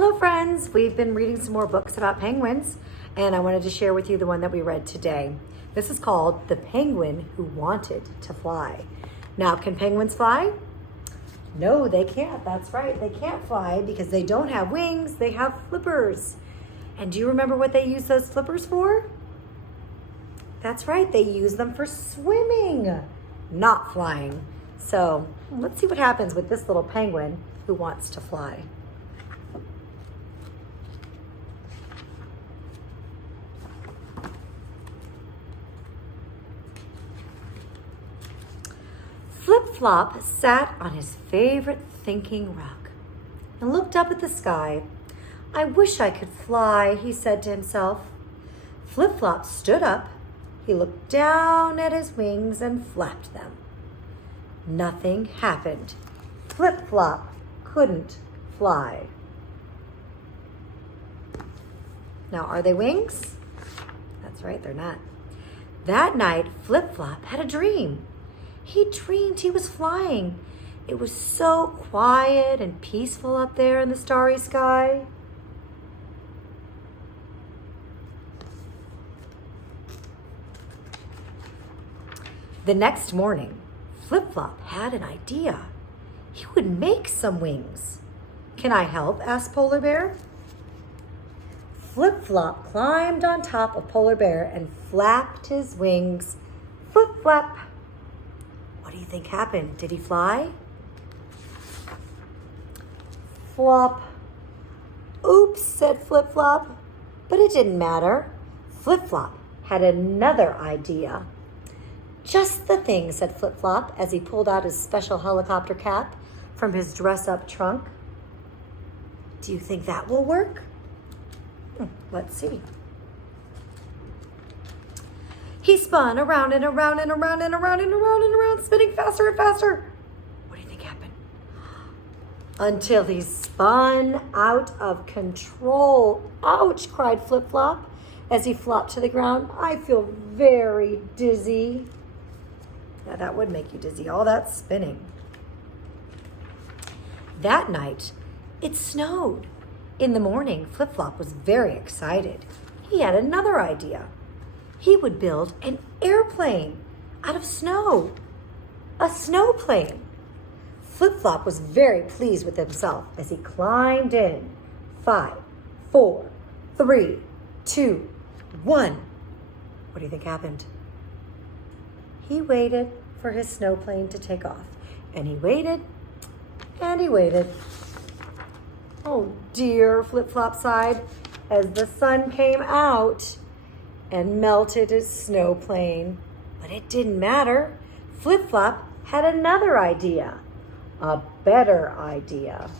Hello friends, we've been reading some more books about penguins and I wanted to share with you the one that we read today. This is called The Penguin Who Wanted to Fly. Now, can penguins fly? No, they can't. That's right, they can't fly because they don't have wings, they have flippers. And do you remember what they use those flippers for? That's right, they use them for swimming, not flying. So let's see what happens with this little penguin who wants to fly. Flip-Flop sat on his favorite thinking rock and looked up at the sky. I wish I could fly, he said to himself. Flip-Flop stood up. He looked down at his wings and flapped them. Nothing happened. Flip-Flop couldn't fly. Now, are they wings? That's right, they're not. That night, Flip-Flop had a dream. He dreamed he was flying. It was so quiet and peaceful up there in the starry sky. The next morning, Flip-Flop had an idea. He would make some wings. Can I help? Asked Polar Bear. Flip-Flop climbed on top of Polar Bear and flapped his wings. Flip-flap. What do you think happened? Did he fly? Flop. Oops, said Flip-Flop. But it didn't matter. Flip-Flop had another idea. Just the thing, said Flip-Flop as he pulled out his special helicopter cap from his dress-up trunk. Do you think that will work? Let's see. He spun around and around and around and around and around and around, spinning faster and faster. What do you think happened? Until he spun out of control. Ouch, cried Flip-Flop as he flopped to the ground. I feel very dizzy. Yeah, that would make you dizzy, all that spinning. That night, it snowed. In the morning, Flip-Flop was very excited. He had another idea. He would build an airplane out of snow, a snowplane. Flip-Flop was very pleased with himself as he climbed in. 5, 4, 3, 2, 1. What do you think happened? He waited for his snowplane to take off, and he waited, and he waited. Oh dear, Flip-Flop sighed as the sun came out and melted his snowplane. But it didn't matter. Flip-Flop had another idea, a better idea.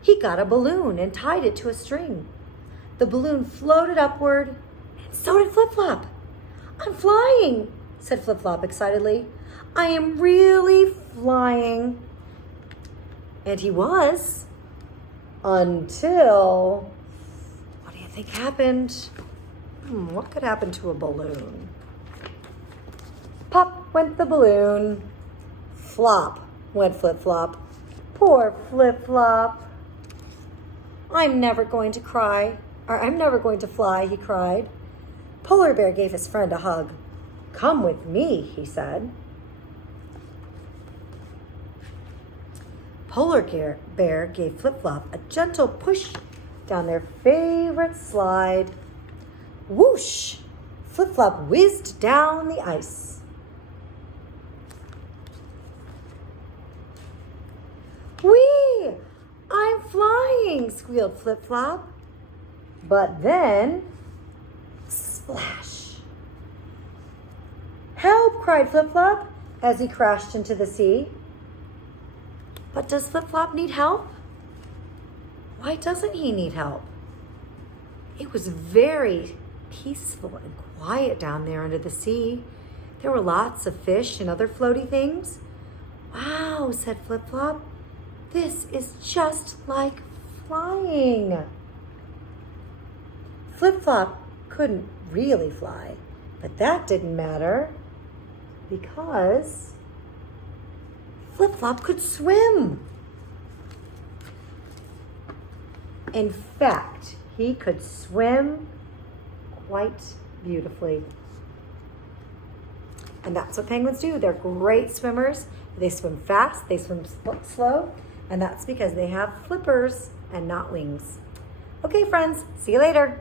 He got a balloon and tied it to a string. The balloon floated upward, and so did Flip-Flop. I'm flying, said Flip-Flop excitedly. I am really flying. And he was, until, what do you think happened? What could happen to a balloon? Pop went the balloon. Flop went Flip-Flop. Poor Flip-Flop. I'm never going to cry, or I'm never going to fly, he cried. Polar Bear gave his friend a hug. Come with me, he said. Polar Bear gave Flip-Flop a gentle push down their favorite slide. Whoosh! Flip-Flop whizzed down the ice. Whee! I'm flying, squealed Flip-Flop. But then, splash! Help! Cried Flip-Flop as he crashed into the sea. But does Flip-Flop need help? Why doesn't he need help? It was very peaceful and quiet down there under the sea. There were lots of fish and other floaty things. Wow, said Flip-Flop. This is just like flying. Flip-Flop couldn't really fly, but that didn't matter because Flip-Flop could swim. In fact, he could swim quite beautifully. And that's what penguins do. They're great swimmers. They swim fast, they swim slow, and that's because they have flippers and not wings. Okay, friends, see you later.